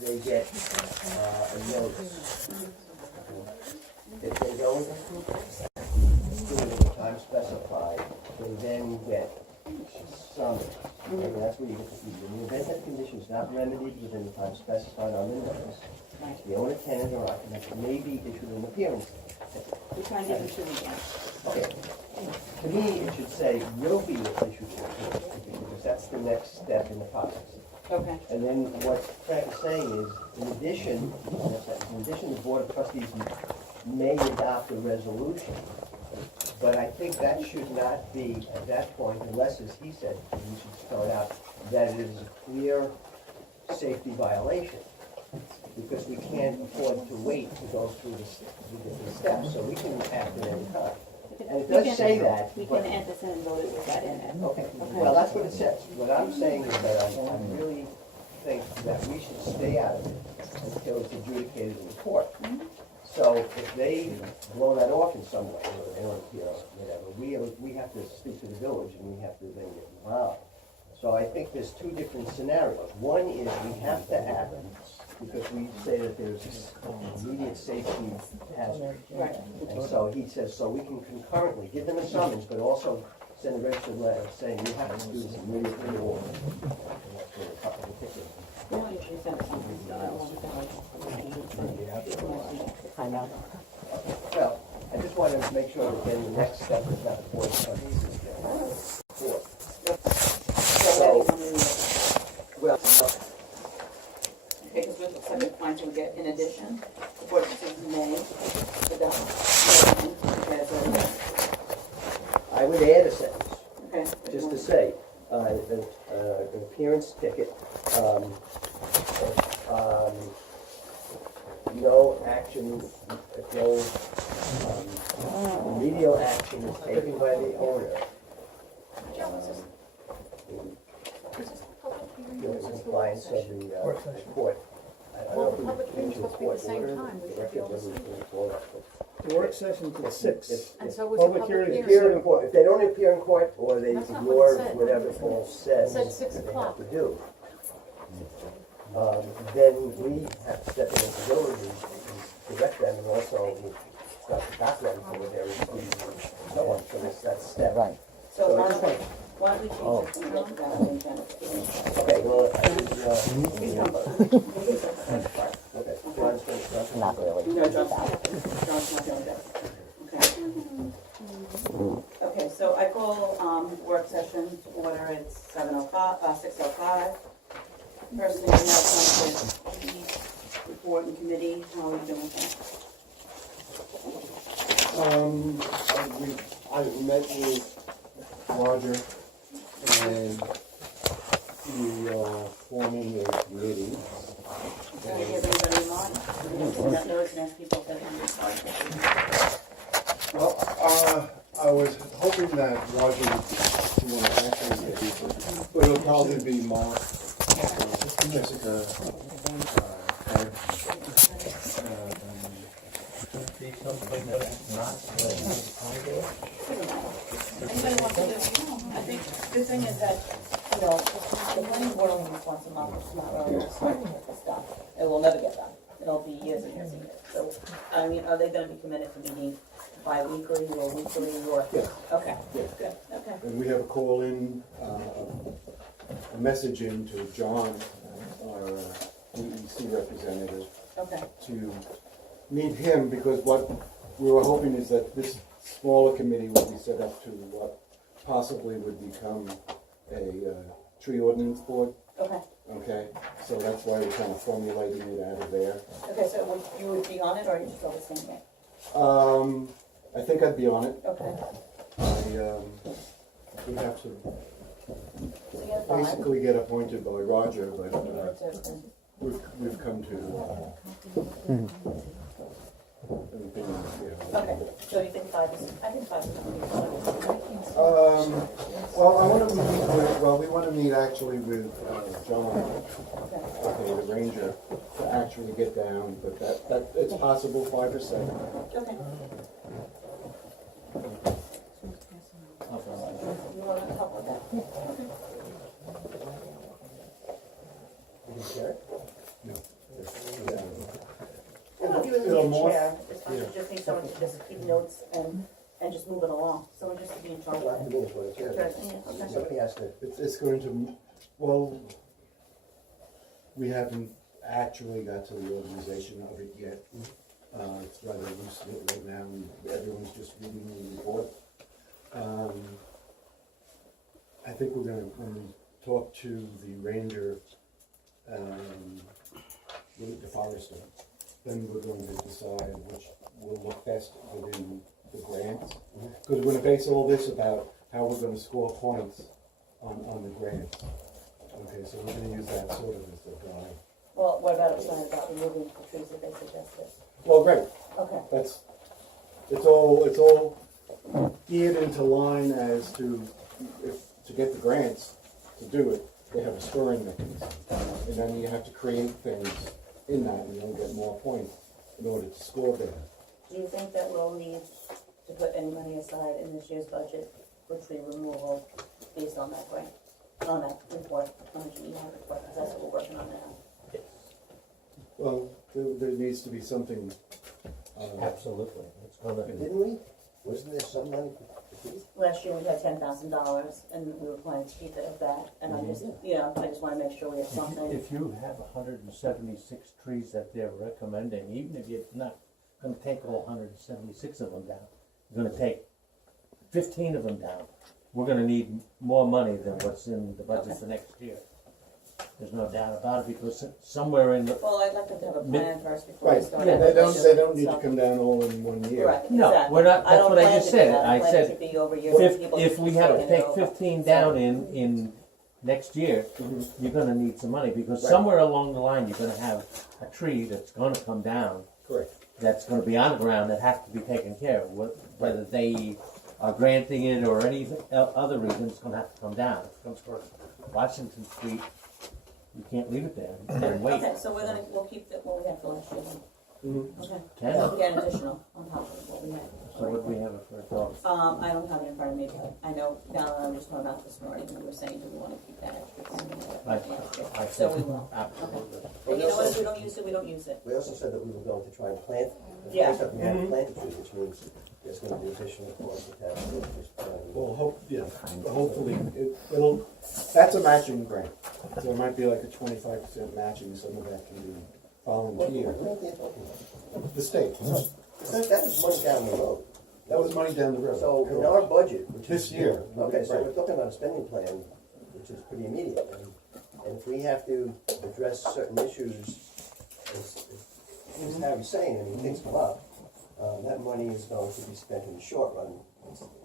they get a notice. If they don't do it at the time specified, they then get summoned. And that's where you get the fee. In the event that the condition is not remedied within the time specified on the notice, the owner, tenant, or occupant may be issued an appearance. We try and get them to again. Okay. To me, it should say will be issued an appearance because that's the next step in the process. Okay. And then what Frank is saying is, in addition, the Board of Trustees may adopt a resolution. But I think that should not be, at that point, unless, as he said, we should start out, that it is a clear safety violation. Because we can't afford to wait to go through the steps, so we can act at any time. And it does say that. We can add this in and vote it with that in it. Okay, well, that's what it says. What I'm saying is that I really think that we should stay out of it until it's adjudicated in court. So if they blow that off in some way, or they don't appear, or whatever, we have to speak to the village and we have to then get involved. So I think there's two different scenarios. One is we have to act because we say that there's immediate safety hazard. Right. And so he says, so we can concurrently give them a summons, but also send a registered letter saying you have to do this immediately or. We don't usually send something, so I won't I know. Well, I just wanted to make sure that then the next step is not the board of trustees. Well, because we're looking fine to get in addition, the board of trustees may adopt. I would add a sentence, Okay. just to say, an appearance ticket, no action, no remedial action is taken by the owner. In compliance of the court. I don't know if we change the court order. The work session's at 6. And so was the Public hearing is Appear in court. If they don't appear in court, or they That's not ignore what it said. whatever Paul says It said that 6 they have o'clock. to do, then we have to step in as a village and direct them, and also start to dock them for their receiving, so on. So that's step. Right. So why don't we change this and make that an agenda? Okay, well, okay, John's going to start. Not really. No, John's not doing that. Okay. Okay, so I call work session to order at 6:05. First thing we have is report and committee. How are we doing with I met with Roger and we are forming a committee. that? Do you have anybody in mind? We're going to send out notice and ask people if they have any. Well, I was hoping that Roger would want to actually get people, but it'll probably be Mark, Jessica, Ed, Anybody want to do this? I think the thing is that, the planning board only meets once a month, it's not really a start with this stuff. It will never get done. It'll be years and years and years. So, I mean, are they gonna be committed to meeting bi-weekly or weekly or? Yeah. Okay, Yeah. good, okay. and we have a call in, a message in to John, our DEC representative, Okay, to meet him, because what we were hoping is that this smaller committee would be set up to what possibly would become a tree ordinance board, okay. okay? So that's why we're kind of formulating it out of there. Okay, so you would be on it or are you just overseeing it? I think I'd be on it. Okay. We have to So you have 5. basically get appointed by Roger, but Okay. we've come to an opinion, yeah. Okay, so you think 5 is, I think 5 is not. Well, I want to meet with, we want to meet actually with John, Okay. okay, the ranger, to actually get down, but that it's possible 5 or 7. Okay. You want to help with that? You can share it? No. be more? chair, I Yeah. just need someone to just keep notes and just move it along, someone just to be in charge Well, of to it. me, it's what it's here. Sure, yeah, okay. Somebody has to, It's going to, well, we haven't actually got to the organization of it yet. It's rather loose right now, and everyone's just reading the report. I think we're gonna, when we talk to the ranger, the forester, then we're going to decide which will look best within the grants. Because we're gonna base all this about how we're gonna score points on the grants. Okay, so we're gonna use that sort of as a guide. Well, what about about removing the trees that they suggested? Well, great, Okay, it's all geared into line as to, to get the grants to do it, they have a scoring mechanism. And then you have to create things in that, and you'll get more points in order to score better. do you think that we'll need to put any money aside in this year's budget for tree removal based on that grant, on that report, on the GE report, because that's what we're working on now? Well, there needs to be something, Absolutely, it's gonna, didn't we? Wasn't there some money for trees? Last year we had $10,000 and we were planning to keep it at that, and I just, I just wanna make sure we have something. if you have 176 trees that they're recommending, even if you're not gonna take all 176 of them down, you're gonna take 15 of them down, we're gonna need more money than what's in the budget for next year. There's no doubt about it, because somewhere in the, Well, I'd like them to have a plan first before we right, start. they don't need to So- come down all in 1 year. Right, No, exactly. we're not- that's don't what I plan just to do said. that. I plan said, it to be over years. People if we keep had to taking it take over. 15 down in next year, you're gonna need some money, because Right. somewhere along the line, you're gonna have a tree that's gonna come down, Correct. that's gonna be on the ground, that has to be taken care of, whether they are granting it or any other reason, it's gonna have to come down. If it comes for Washington Street, you can't leave it there and wait. Okay, so we'll keep what we had for last year. Okay. Can. We get additional on top of what we had. So what do we have for a thought? I don't have it in front of me, but I know Val and I were just talking about this morning, and we were saying, do we wanna keep that extra? I So we think will. absolutely. And you know what, if we don't use it, we don't use it. We also said that we were going to try and plant. Yeah. First up, we had to plant the tree, which means there's gonna be additional cost attached to just planting. Well, hopefully, it'll, that's a matching grant. So there might be like a 25% matching, some of that can be volunteer. What are they talking about? The state, That was money down the road. that was money down the road. So in our budget, which is. This year. Okay, so Right. we're talking about a spending plan, which is pretty immediate. And if we have to address certain issues, as Harry's saying, and things come up, that money is going to be spent in the short run,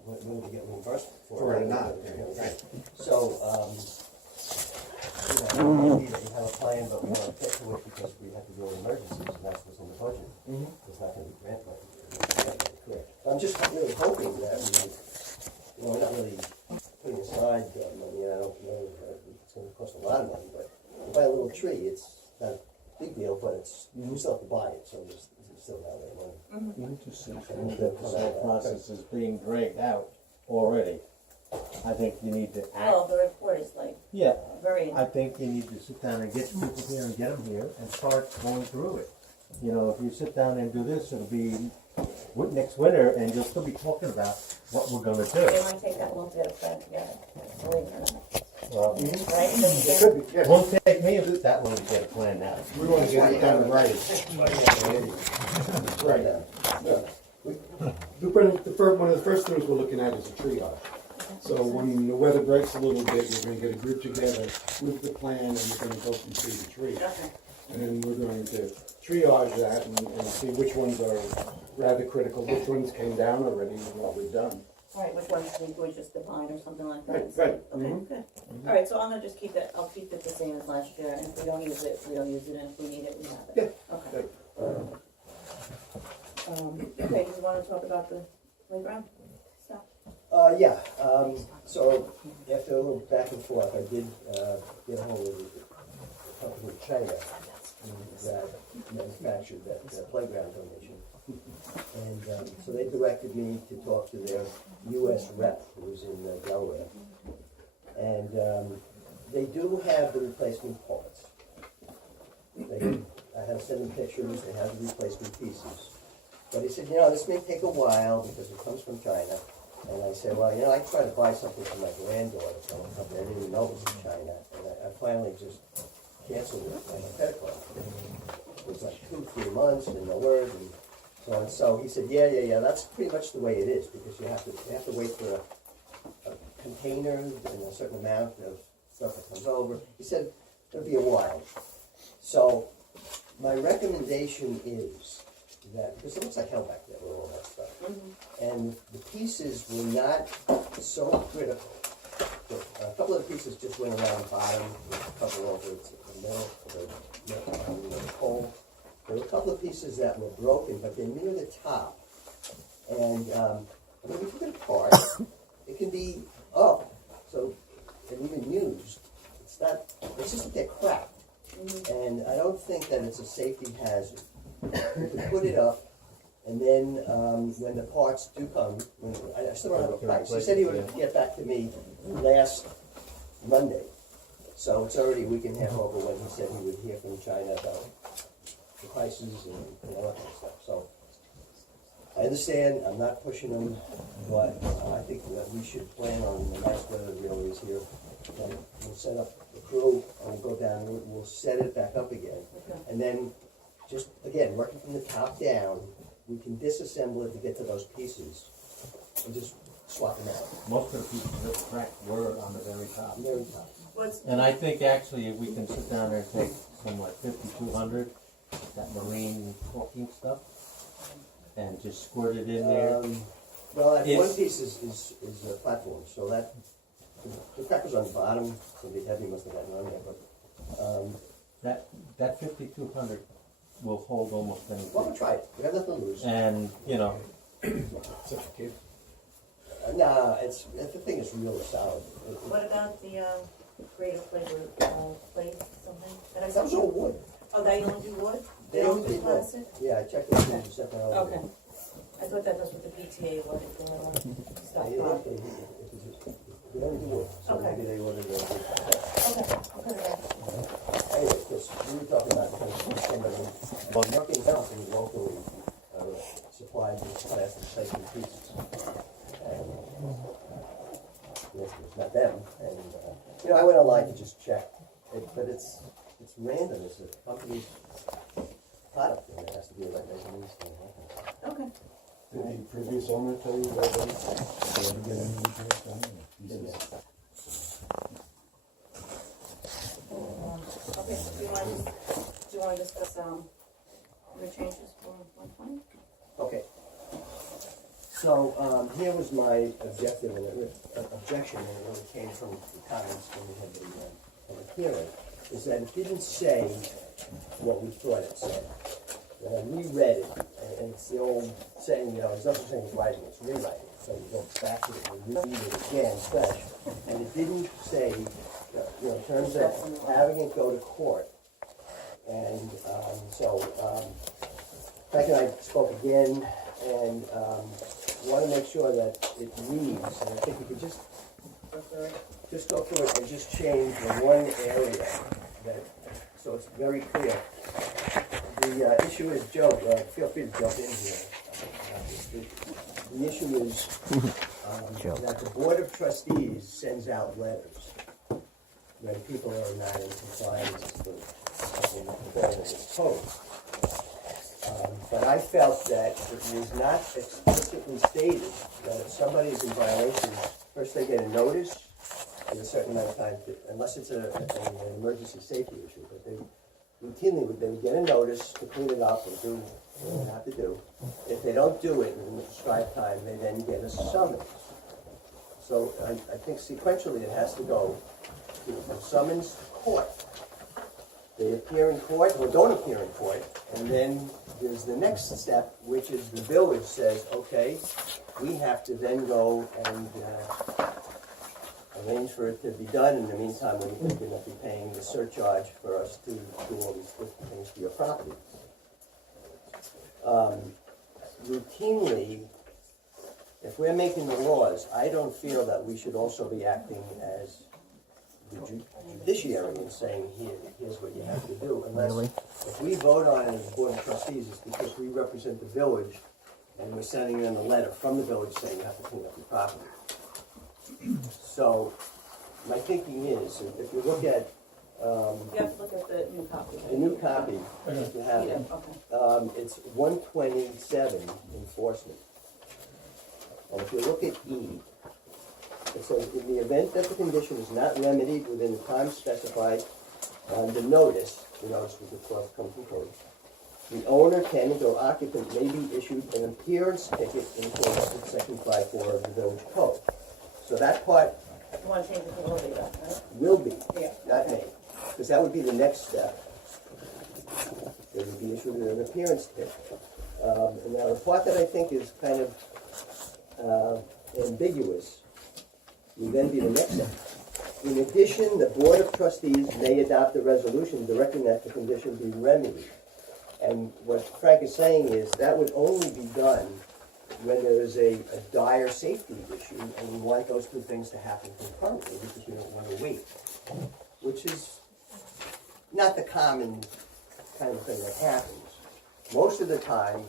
whether we get reimbursed for For it it or not, Right. So, maybe we have a plan, but we want to get to it because we have to go in emergencies, and that's what's in the budget. It's not gonna be grant money. Correct. I'm just really hoping that we're not really putting aside money, and I don't know that it's gonna cost a lot of money, but to buy a little tree, it's not a big deal, but it's, we still have to buy it, so it's still not that money. You just see that this whole process is being dragged out already. I think you need to Well, act. the report is like Yeah, very, I think you need to sit down and get people here and get them here and start going through it. You know, if you sit down and do this, it'll be next winter, and you'll still be talking about what we're gonna do. it might take that long to get a plan together, believe it or not, Well, right? It could be, it yeah. won't take me that long to get a plan now. We want to get it done right. Right. One of the first things we're looking at is a triage. So when the weather breaks a little bit, we're gonna get a group together with the plan, and we're gonna go through the tree. Okay. And then we're going to triage that and see which ones are rather critical, which ones came down already and what we've done. All right, which ones do we just define or something like that? Right, right. Okay, Mhm. good. All right, so I'm gonna just keep it, I'll keep it the same as last year, and if we don't use it, we don't use it, and if we need it, we have it. Okay. Okay, do you wanna talk about the playground stuff? Yeah, so after a little back and forth, I did, get a hold of the company in China that manufactured that playground donation. And, so they directed me to talk to their US rep, who's in Delaware. And, they do have the replacement parts. I have sent them pictures, they have the replacement pieces. But he said, you know, this may take a while because it comes from China. And I said, well, you know, I tried to buy something for my granddaughter from a company I didn't even know was in China. And I finally just canceled it on my credit card. It was like 2-3 months and no word and so on. So he said, yeah, that's pretty much the way it is because you have to wait for a container and a certain amount of stuff that comes over. He said it'll be a while. So my recommendation is that, because it looks like hell back there with all that stuff. And the pieces were not so critical. A couple of the pieces just went around the bottom, a couple over the middle, the pole. There were a couple of pieces that were broken, but they're near the top. And when you took it apart, it can be up, so and even used. It's just that they're cracked. And I don't think that it's a safety hazard. You can put it up, and then when the parts do come, I still don't have a price. He said he would get back to me last Monday. So it's already a week and a half over when he said he would hear from China about the prices and all that kind of stuff. So I understand, I'm not pushing them, but I think that we should plan on the nice weather really is here. And we'll set up the crew, and we'll go down, and we'll set it back up again. And then, just again, working from the top down, we can disassemble it to get to those pieces, and just swap them out. Most of the pieces that cracked were on the very top. Very top. And I think actually if we can sit down there and take some like 5,200, that marine caulking stuff, and just squirt it in there. Well, that one It's- piece is a platform, so that, the crackers on the bottom, so the heavy must have gotten on there, but, That 5,200 will hold almost well, anything. we'll try it, we have nothing to lose. And, you know, Nah, the thing is really solid. What about the creative flavor plate, something? Did I That was all wood. Oh, they don't do wood? They They don't don't do do wood. plastic? Yeah, I checked those things separate. Okay. I thought that was what the PTA wanted, they want to stop. They don't do wood, so Okay. maybe they ordered a. Okay. Anyway, because we were talking about working out and locally supplied with plastic recycling pieces. And yes, it's not them. And you know, I went online to just check, but it's random. It's a company's product, and it has to be like measurements and all that kind of stuff. Okay. Did the previous owner tell you that? Okay, do you want to discuss, the changes for 120? Okay. So, here was my objective, and objection, and it really came from the comments when we had the hearing, is that it didn't say what we thought it said. And I reread it, and it's the old saying, you know, there's nothing saying it's writing, it's rewriting. So you go back to it and read it again, fresh, and it didn't say, you know, in terms of having it go to court. And, Becky and I spoke again, and want to make sure that it reads, and I think we could just go through it and just change the one area that, so it's very clear. The issue is, Joe, feel free to jump in here. The issue is that the Board of Trustees sends out letters when people are not in compliance with the code. But I felt that it was not explicitly stated that if somebody is in violation, first they get a notice in a certain amount of time, unless it's an emergency safety issue, but they routinely they would get a notice to clean it up and do what they have to do. If they don't do it in the prescribed time, they then get a summons. So I think sequentially it has to go from summons to court. They appear in court or don't appear in court, and then there's the next step, which is the village says, okay, we have to then go and arrange for it to be done. In the meantime, we're going to be paying the surcharge for us to do all these different things to your property. Routinely, if we're making the laws, I don't feel that we should also be acting as the judiciary and saying, here's what you have to do, unless if we vote on it as a Board of Trustees, it's because we represent the village and we're sending them a letter from the village saying you have to clean up your property. So, my thinking is, if you look at, You have to look at the new copy. the new copy, if you have Yeah, it, okay. it's 127 enforcement. And if you look at E, it says, in the event that the condition is not remedied within the time specified on the notice with the 12th come from code, the owner, tenant, or occupant may be issued an appearance ticket in accordance with section 5.4 of the village code. So that part You wanna change it to will be then, right? will be, Yeah. not may, because that would be the next step. It would be issued an appearance ticket. And now the part that I think is kind of ambiguous would then be the next step. In addition, the Board of Trustees may adopt a resolution directing that the condition be remedied. And what Frank is saying is that would only be done when there is a dire safety issue, and we want those two things to happen concurrently, because we don't want to wait. Which is not the common kind of thing that happens. Most of the time,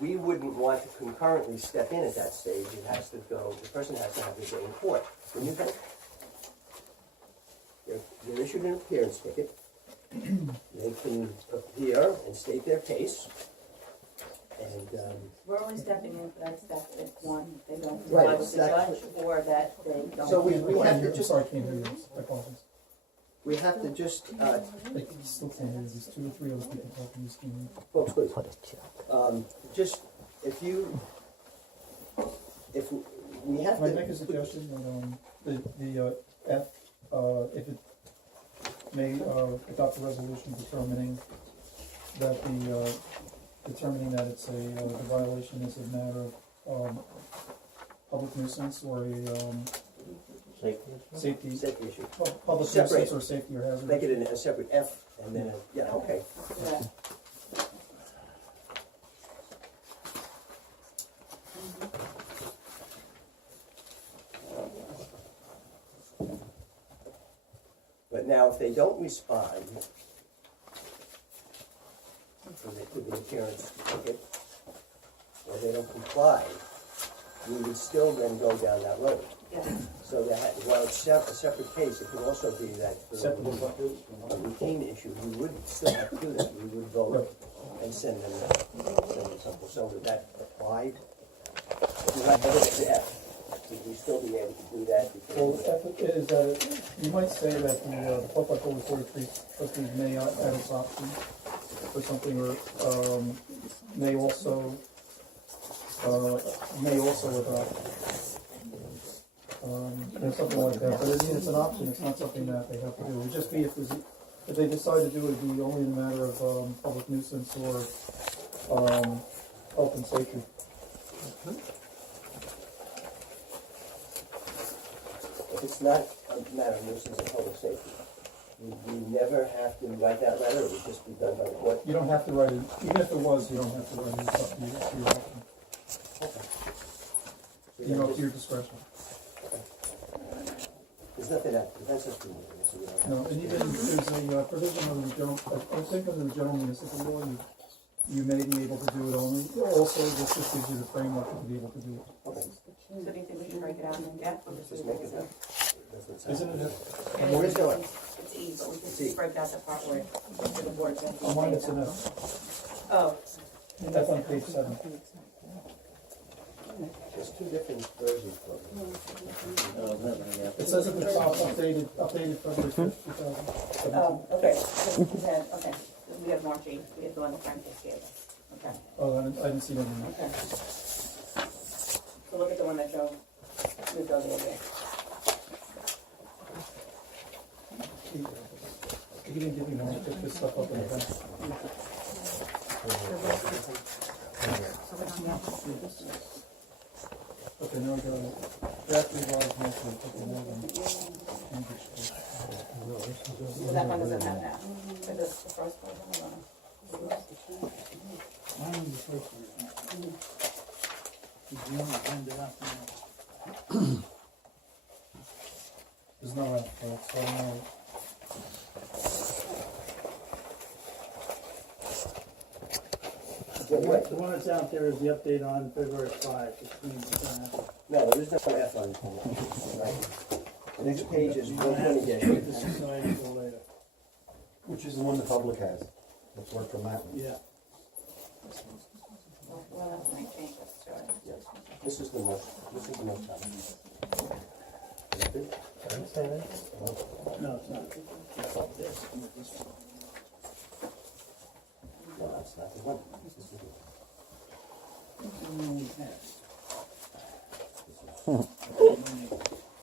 we wouldn't want to concurrently step in at that stage. It has to go, the person has to have their day in court. When you think, you're issued an appearance ticket, they can appear and state their case, and, We're only stepping in for that step if one, they don't Right, comply with the exactly. judge, or that they don't. so we have to I'm just, sorry, I can't hear you, I apologize. we have to just, I still can't hear you, there's 2 or 3 other people talking, just can't hear you. folks, please, just, if we have Can I to. make a suggestion that, the F, if it may, adopt a resolution determining that determining that it's the violation is a matter of, public nuisance or a, safety, Safety issue. public Separate. nuisance or safety or hazard. Make it a separate F, and then, yeah, okay. Yeah. But now, if they don't respond to the appearance ticket, or they don't comply, we would still then go down that road. Yeah. So that, while it's a separate case, it could also be that for Separate. a routine issue, we would still have to do that. We would vote and send them something. So would that apply? If you have evidence F, would we still be able to do that? Well, F is that, you might say that the Poquott Code 43 trustees may add its option or something, or, may also adopt, something like that, but it's an option, it's not something that they have to do. It would just be if they decide to do it, it'd be only in a matter of, public nuisance or, health and safety. If it's not a matter of nuisance and public safety, we never have to write that letter, it would just be done by the court. You don't have to write it, even if it was, you don't have to write it, it's up to you, to your option. You know, to your discretion. There's nothing that prevents us from doing this, so we don't have No, to- and even there's a provision under the general, I think under the general municipal law, you may be able to do it only. Also, this just gives you the framework to be able to do it. Okay, So do you think we should break it out in depth, or just make it up. Doesn't sound- Isn't it? And there is no F. It's E, but we can It's E. just break out the part where the board says. On mine, it's an F. Oh, That's on page 7. There's two different versions of it. It says at the top, updated February 5th, 2017. oh, okay, so then, okay, we have March 8th, we have the one that Frank just gave us, okay, Oh, I didn't see that in there. okay. So look at the one that Joe moved over there. He didn't give me one, I picked this stuff up in the back. Okay, now I got it. Draft revised motion, okay, now then. So that one doesn't have that, is this the first one, hold on. There's no F, so I don't know. So what, The one that's out there is the update on February 5, which means it's gonna have no, there is no F on it, right? The next page is 120 the society for later. Which is the one the public has. Let's work from that one. Yeah. Well, that's my change, that's right. This is the most common. No, it's not. No, that's not the one. This is the one. It's the one we have.